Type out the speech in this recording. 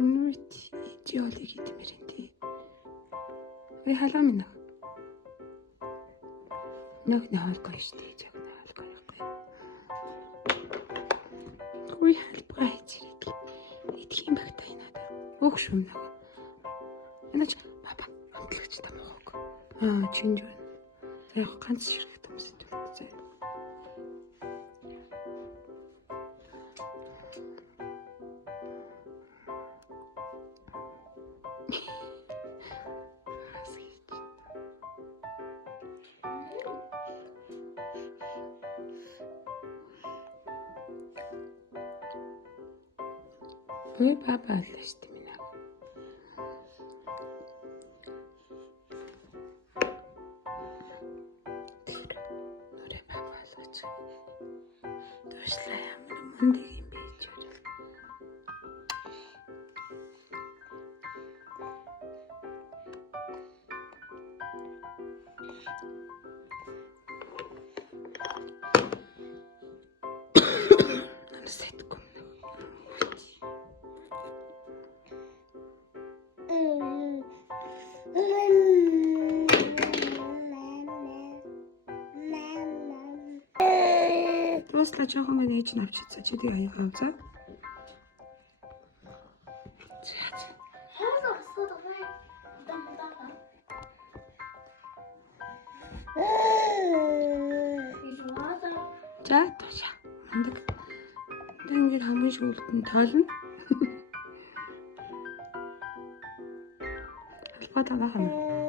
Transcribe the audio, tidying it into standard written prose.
Нүрт идеолог идмэрэнтэй. Ой халаа минь. Нэг хаалгаа штий яг хаалгаа яахгүй. Ой халбага хийчихээд. Идэх юм байх таа надаа. Өөх шүм нэг. Энач баба хамтлагч та мохог. Чинж байна. Яг ганц ширхэг томсод байна заа. Ой баба л штий минь. Нүрэ баба л гэж. Туслаа ямар мундаг юм бэ ч. Насэтгэм. Тусла жоохон гэнэ ээж нь авчицаа чи тийг аяа авцаа. За тоош. Мундаг. Ингээд хамгийн шүүлтэн тоолно. Албаа танаа хана.